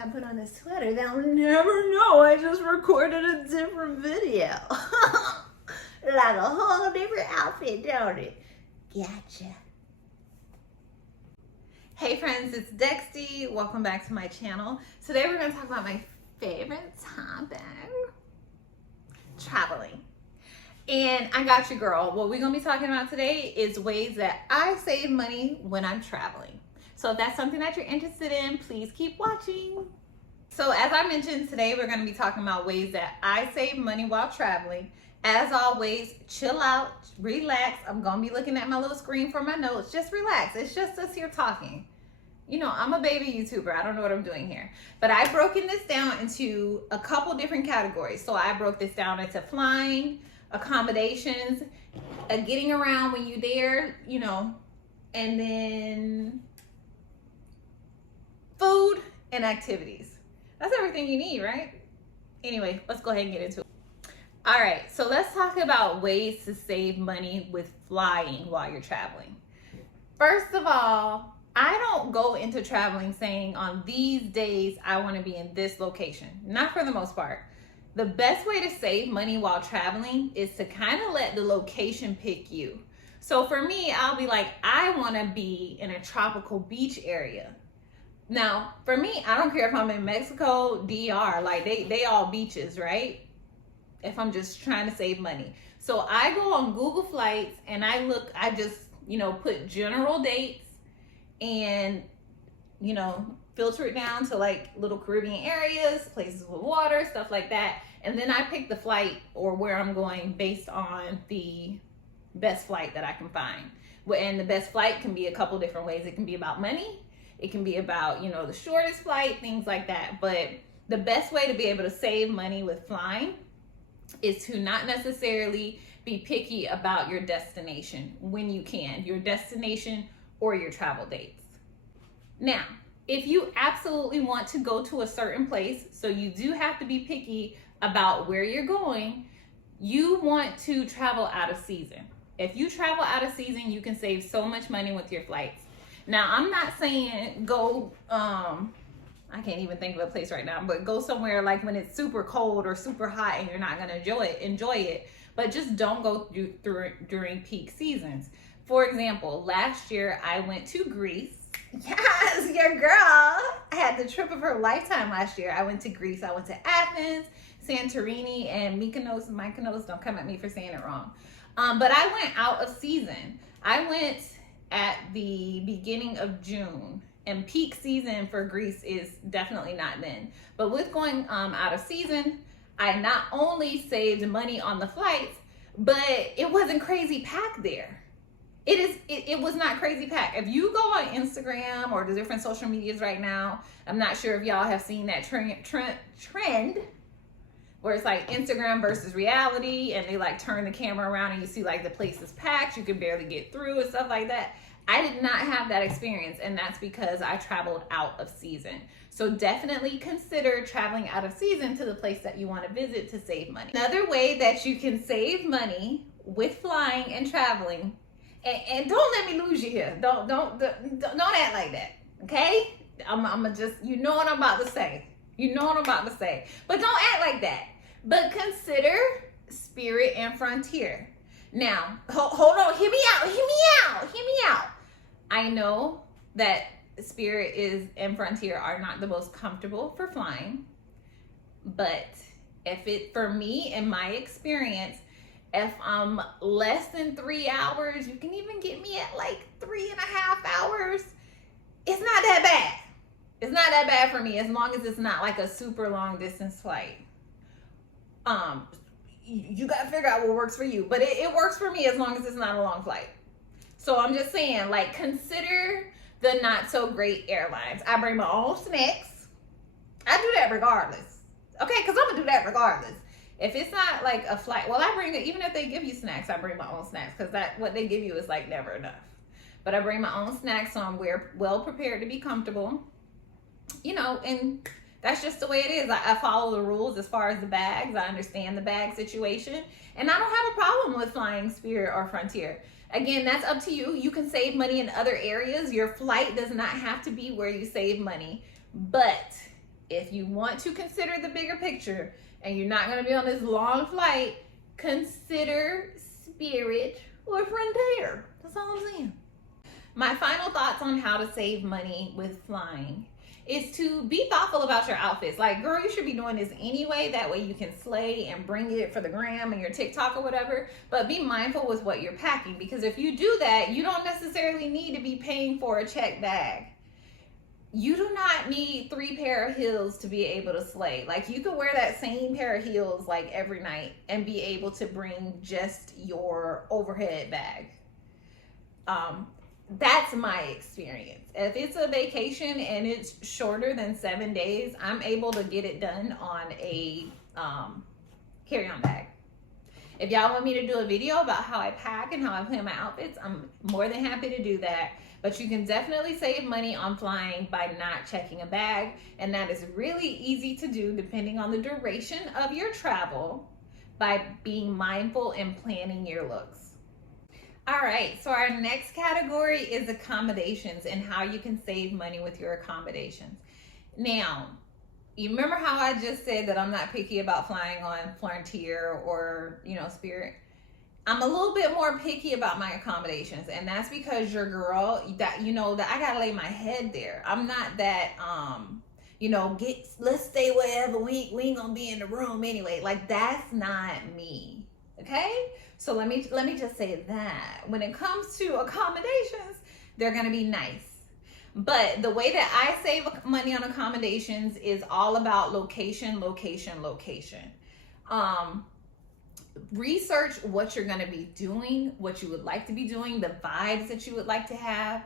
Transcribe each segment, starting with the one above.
I put on this sweater, they'll never know I just recorded a different video. Like a whole different outfit, don't it? Gotcha. Hey friends, it's Dexty. Welcome back to my channel. Today we're going to talk about my favorite topic, traveling. And I got you, girl. What we're going to be talking about today is ways that I save money when I'm traveling. So if that's something that you're interested in, please keep watching. So as I mentioned, today we're going to be talking about ways that I save money while traveling. As always, chill out, relax. I'm going to be looking at my little screen for my notes. Just relax. It's just us here talking. You know, I'm a baby YouTuber. I don't know what I'm doing here. But I've broken this down into a couple different categories. So I broke this down into flying, accommodations, getting around when you're there, you know, and then food and activities. That's everything you need, right? Anyway, let's go ahead and get into it. All right, so let's talk about ways to save money with flying while you're traveling. First of all, I don't go into traveling saying on these days I want to be in this location. Not for the most part. The best way to save money while traveling is to kind of let the location pick you. So for me, I'll be like, I want to be in a tropical beach area. Now, for me, I don't care if I'm in Mexico, DR, like they all beaches, right? If I'm just trying to save money. So I go on Google Flights and I just, you know, put general dates and, you know, filter it down to like little Caribbean areas, places with water, stuff like that. And then I pick the flight or where I'm going based on the best flight that I can find. And the best flight can be a couple different ways. It can be about money. It can be about, you know, the shortest flight, things like that. But the best way to be able to save money with flying is to not necessarily be picky about your destination when you can, your destination or your travel dates. Now, if you absolutely want to go to a certain place, so you do have to be picky about where you're going, you want to travel out of season. If you travel out of season, you can save so much money with your flights. Now, I'm not saying go, I can't even think of a place right now, but go somewhere like when it's super cold or super hot and you're not going to enjoy it, but just don't go during peak seasons. For example, last year I went to Greece. Yes, your girl. I had the trip of her lifetime last year. I went to Greece. I went to Athens, Santorini, and Mykonos. Don't come at me for saying it wrong. But I went out of season. I went at the beginning of June. And peak season for Greece is definitely not then. But with going out of season, I not only saved money on the flights, but it wasn't crazy packed there. It was not crazy packed. If you go on Instagram or the different social medias right now, I'm not sure if y'all have seen that trend where it's like Instagram versus reality, and they like turn the camera around and you see like the place is packed, you can barely get through and stuff like that. I did not have that experience, and that's because I traveled out of season. So definitely consider traveling out of season to the place that you want to visit to save money. Another way that you can save money with flying and traveling, and don't let me lose you here. Don't act like that, okay? I'm just, you know what I'm about to say. You know what I'm about to say. But don't act like that. But consider Spirit and Frontier. Now, hold on. Hear me out. I know that Spirit and Frontier are not the most comfortable for flying. But for me, in my experience, if I'm less than 3 hours, you can even get me at like 3.5 hours. It's not that bad. It's not that bad for me as long as it's not like a super long distance flight. You got to figure out what works for you, but it works for me as long as it's not a long flight. So I'm just saying, like, consider the not so great airlines. I bring my own snacks. I do that regardless. Okay, because I'm gonna do that regardless. If it's not like a flight, well, I bring it, even if they give you snacks, I bring my own snacks, because what they give you is like never enough. But I bring my own snacks, so I'm well prepared to be comfortable. You know, and that's just the way it is. I follow the rules as far as the bags. I understand the bag situation, and I don't have a problem with flying Spirit or Frontier. Again, that's up to you. You can save money in other areas. Your flight does not have to be where you save money. But if you want to consider the bigger picture and you're not going to be on this long flight, consider Spirit or Frontier. That's all I'm saying. My final thoughts on how to save money with flying is to be thoughtful about your outfits. Like, girl, you should be doing this anyway. That way you can slay and bring it for the gram and your TikTok or whatever. But be mindful with what you're packing, because if you do that, you don't necessarily need to be paying for a check bag. You do not need 3 pair of heels to be able to slay. Like, you can wear that same pair of heels like every night and be able to bring just your overhead bag. That's my experience. If it's a vacation and it's shorter than 7 days, I'm able to get it done on a carry-on bag. If y'all want me to do a video about how I pack and how I plan my outfits, I'm more than happy to do that. But you can definitely save money on flying by not checking a bag. And that is really easy to do depending on the duration of your travel, by being mindful and planning your looks. All right, so our next category is accommodations and how you can save money with your accommodations. Now, you remember how I just said that I'm not picky about flying on Frontier or, Spirit? I'm a little bit more picky about my accommodations, and that's because your girl, that I gotta lay my head there. I'm not that let's stay wherever, we ain't gonna be in the room anyway. Like, that's not me. Okay? So let me just say that when it comes to accommodations, they're gonna be nice. But the way that I save money on accommodations is all about location, location, location. Research what you're going to be doing, what you would like to be doing, the vibes that you would like to have.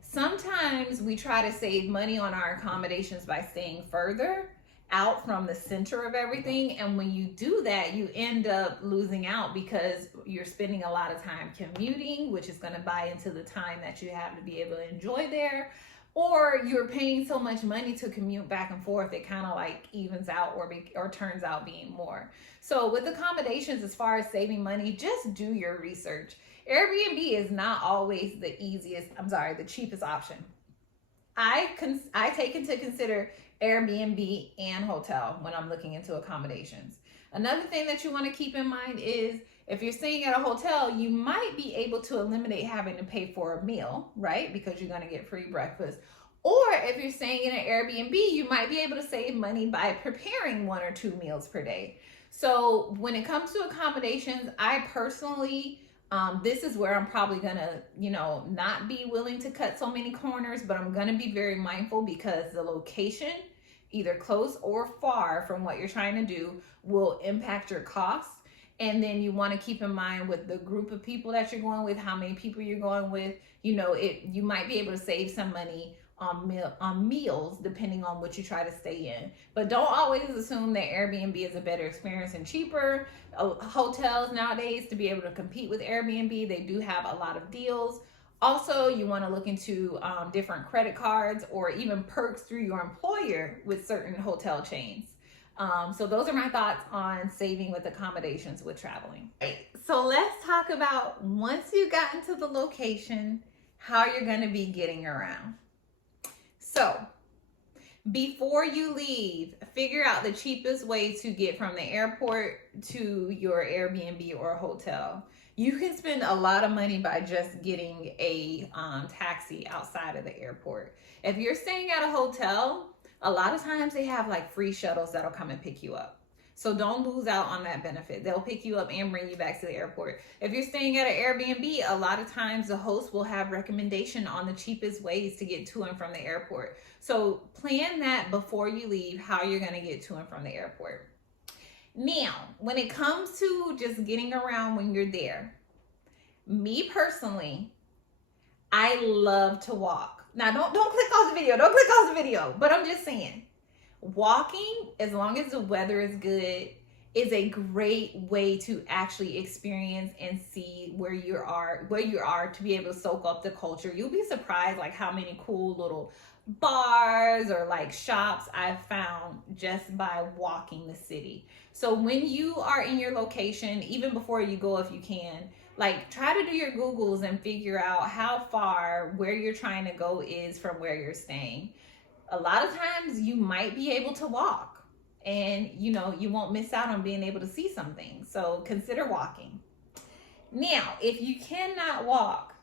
Sometimes we try to save money on our accommodations by staying further out from the center of everything. And when you do that, you end up losing out because you're spending a lot of time commuting, which is going to buy into the time that you have to be able to enjoy there. Or you're paying so much money to commute back and forth, it kind of like evens out or turns out being more. So with accommodations, as far as saving money, just do your research. Airbnb is not always the cheapest option. I take into consider Airbnb and hotel when I'm looking into accommodations. Another thing that you want to keep in mind is, if you're staying at a hotel, you might be able to eliminate having to pay for a meal, right? Because you're going to get free breakfast. Or if you're staying in an Airbnb, you might be able to save money by preparing 1 or 2 meals per day. So when it comes to accommodations, I personally, this is where I'm probably going to, not be willing to cut so many corners, but I'm going to be very mindful, because the location, either close or far from what you're trying to do, will impact your costs. And then you want to keep in mind with the group of people that you're going with, how many people you're going with. You might be able to save some money on meals depending on what you try to stay in. But don't always assume that Airbnb is a better experience and cheaper. Hotels nowadays, to be able to compete with Airbnb, they do have a lot of deals. Also, you want to look into different credit cards or even perks through your employer with certain hotel chains. So those are my thoughts on saving with accommodations with traveling. So let's talk about, once you got into the location, how you're going to be getting around. So before you leave, figure out the cheapest way to get from the airport to your Airbnb or hotel. You can spend a lot of money by just getting a taxi outside of the airport. If you're staying at a hotel, a lot of times they have like free shuttles that'll come and pick you up. So don't lose out on that benefit. They'll pick you up and bring you back to the airport. If you're staying at an Airbnb, a lot of times the host will have recommendation on the cheapest ways to get to and from the airport. So plan that before you leave, how you're going to get to and from the airport. Now, when it comes to just getting around when you're there, me personally, I love to walk. Now, don't click off the video. Don't click off the video. But I'm just saying, walking, as long as the weather is good, is a great way to actually experience and see where you are to be able to soak up the culture. You'll be surprised like how many cool little bars or like shops I've found just by walking the city. So when you are in your location, even before you go, if you can, like try to do your Googles and figure out how far where you're trying to go is from where you're staying. A lot of times you might be able to walk, and you won't miss out on being able to see something. So consider walking. Now, if you cannot walk,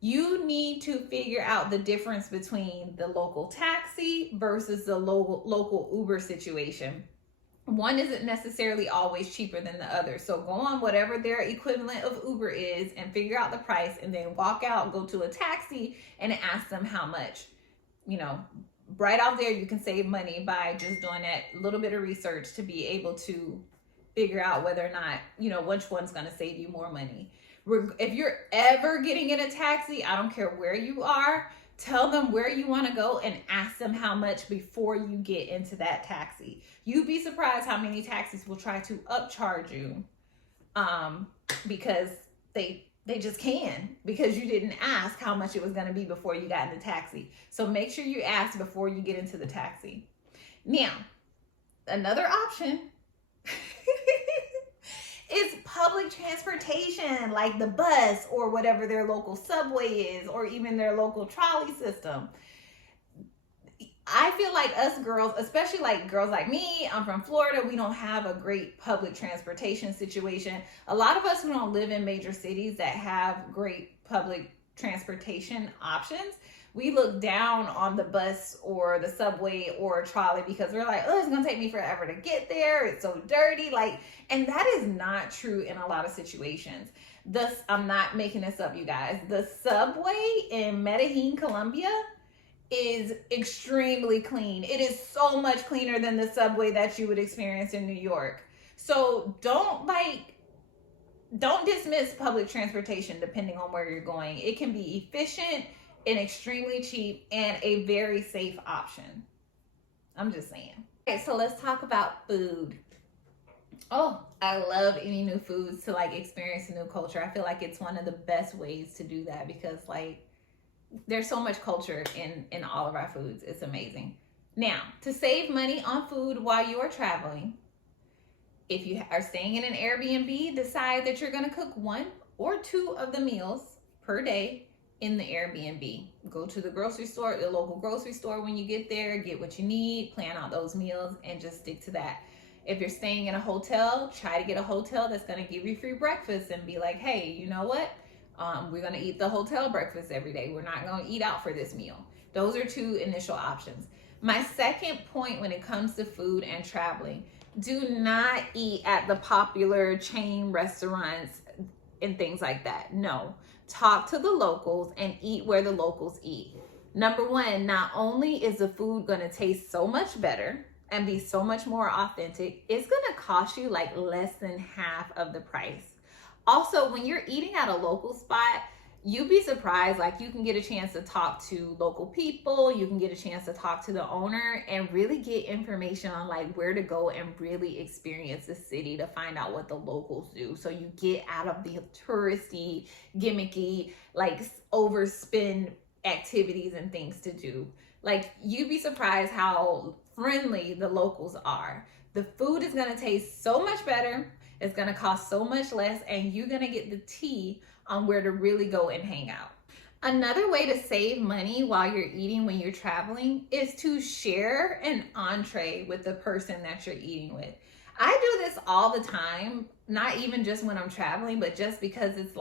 you need to figure out the difference between the local taxi versus the local Uber situation. One isn't necessarily always cheaper than the other. So go on whatever their equivalent of Uber is and figure out the price, and then walk out, go to a taxi and ask them how much. Right out there, you can save money by just doing that little bit of research to be able to figure out whether or not, which one's going to save you more money. If you're ever getting in a taxi, I don't care where you are, tell them where you want to go and ask them how much before you get into that taxi. You'd be surprised how many taxis will try to upcharge you because they just can, because you didn't ask how much it was going to be before you got in the taxi. So make sure you ask before you get into the taxi. Now, another option is public transportation, like the bus or whatever their local subway is, or even their local trolley system. I feel like us girls, especially like girls like me, I'm from Florida, we don't have a great public transportation situation. A lot of us who don't live in major cities that have great public transportation options, we look down on the bus or the subway or trolley because we're like, oh, it's gonna take me forever to get there. It's so dirty. And that is not true in a lot of situations. I'm not making this up, you guys. The subway in Medellin, Colombia is extremely clean. It is so much cleaner than the subway that you would experience in New York. So don't dismiss public transportation depending on where you're going. It can be efficient and extremely cheap and a very safe option. I'm just saying. Okay, so let's talk about food. Oh, I love eating new foods to experience a new culture. I feel like it's one of the best ways to do that because there's so much culture in all of our foods. It's amazing. Now, to save money on food while you are traveling, if you are staying in an Airbnb, decide that you're going to cook 1 or 2 of the meals per day in the Airbnb. Go to the grocery store, the local grocery store when you get there, get what you need, plan out those meals, and just stick to that. If you're staying in a hotel, try to get a hotel that's going to give you free breakfast and be like, hey, you know what? We're going to eat the hotel breakfast every day. We're not going to eat out for this meal. Those are 2 initial options. My second point when it comes to food and traveling, do not eat at the popular chain restaurants and things like that. No. Talk to the locals and eat where the locals eat. Number 1, not only is the food going to taste so much better and be so much more authentic, it's going to cost you less than half of the price. Also, when you're eating at a local spot, you'd be surprised. You can get a chance to talk to local people. You can get a chance to talk to the owner and really get information on where to go and really experience the city to find out what the locals do. So you get out of the touristy, gimmicky, overspend activities and things to do. You'd be surprised how friendly the locals are. The food is going to taste so much better. It's going to cost so much less, and you're going to get the tea on where to really go and hang out. Another way to save money while you're eating when you're traveling is to share an entree with the person that you're eating with. I do this all the time, not even just when I'm traveling, but just because it's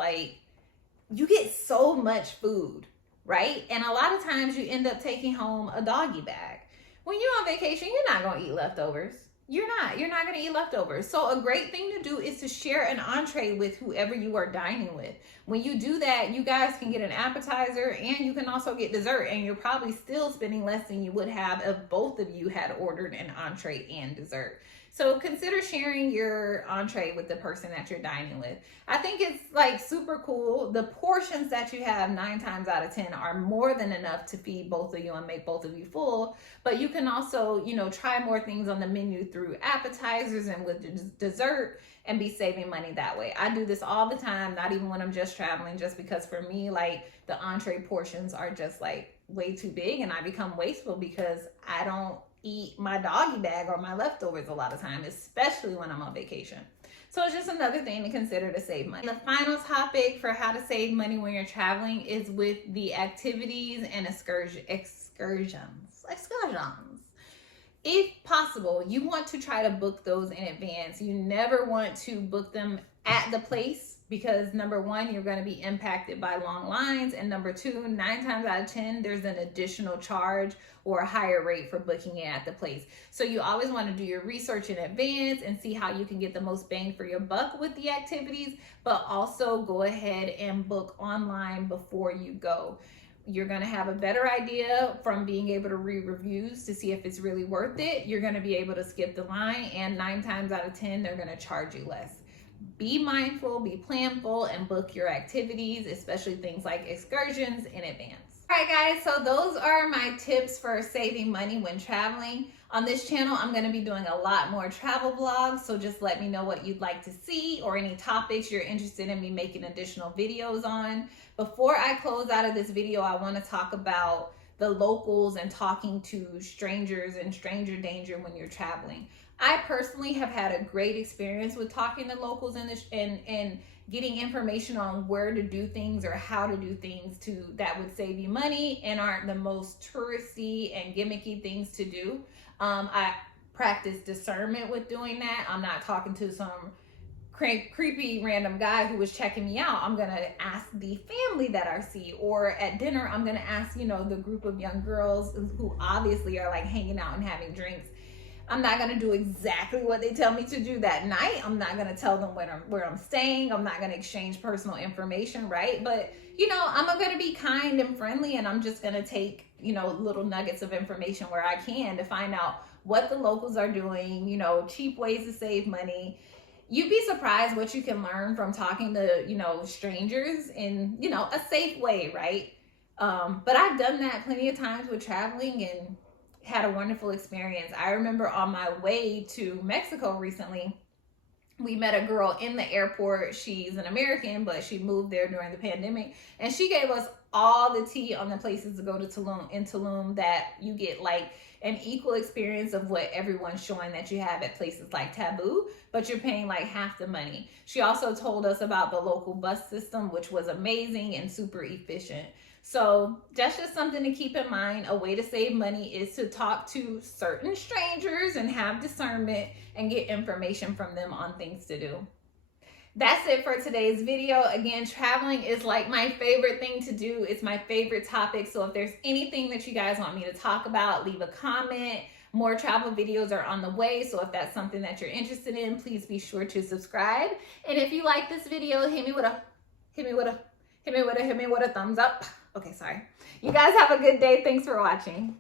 you get so much food, right? And a lot of times you end up taking home a doggy bag. When you're on vacation, you're not going to eat leftovers. You're not going to eat leftovers. So a great thing to do is to share an entree with whoever you are dining with. When you do that, you guys can get an appetizer and you can also get dessert, and you're probably still spending less than you would have if both of you had ordered an entree and dessert. So consider sharing your entree with the person that you're dining with. I think it's super cool. The portions that you have 9 times out of 10 are more than enough to feed both of you and make both of you full. But you can also, try more things on the menu through appetizers and with dessert and be saving money that way. I do this all the time, not even when I'm just traveling, just because for me, the entree portions are just way too big, and I become wasteful because I don't eat my doggy bag or my leftovers a lot of time, especially when I'm on vacation. So it's just another thing to consider to save money. The final topic for how to save money when you're traveling is with the activities and excursions. If possible, you want to try to book those in advance. You never want to book them at the place because number one, you're going to be impacted by long lines, and number two, 9 times out of 10, there's an additional charge or a higher rate for booking it at the place. So you always want to do your research in advance and see how you can get the most bang for your buck with the activities, but also go ahead and book online before you go. You're going to have a better idea from being able to read reviews to see if it's really worth it. You're going to be able to skip the line, and 9 times out of 10, they're going to charge you less. Be mindful, be planful, and book your activities, especially things like excursions, in advance. All right, guys, so those are my tips for saving money when traveling. On this channel, I'm going to be doing a lot more travel vlogs, so just let me know what you'd like to see or any topics you're interested in me making additional videos on. Before I close out of this video, I want to talk about the locals and talking to strangers and stranger danger when you're traveling. I personally have had a great experience with talking to locals and getting information on where to do things or how to do things that would save you money and aren't the most touristy and gimmicky things to do. I practice discernment with doing that. I'm not talking to some creepy random guy who was checking me out. I'm gonna ask the family that I see, or at dinner I'm gonna ask, the group of young girls who obviously are like hanging out and having drinks. I'm not gonna do exactly what they tell me to do that night. I'm not gonna tell them where I'm staying. I'm not gonna exchange personal information, right? But I'm gonna be kind and friendly, and I'm just gonna take little nuggets of information where I can to find out what the locals are doing, cheap ways to save money. You'd be surprised what you can learn from talking to strangers in a safe way, right? But I've done that plenty of times with traveling and had a wonderful experience. I remember on my way to Mexico recently, we met a girl in the airport. She's an American, but she moved there during the pandemic, and she gave us all the tea on the places to go to Tulum that you get like an equal experience of what everyone's showing that you have at places like Taboo, but you're paying like half the money. She also told us about the local bus system, which was amazing and super efficient. So that's just something to keep in mind. A way to save money is to talk to certain strangers and have discernment and get information from them on things to do. That's it for today's video. Again, traveling is like my favorite thing to do. It's my favorite topic. So if there's anything that you guys want me to talk about, leave a comment. More travel videos are on the way. So if that's something that you're interested in, please be sure to subscribe. And if you like this video, hit me with a thumbs up. Okay, sorry. You guys have a good day. Thanks for watching.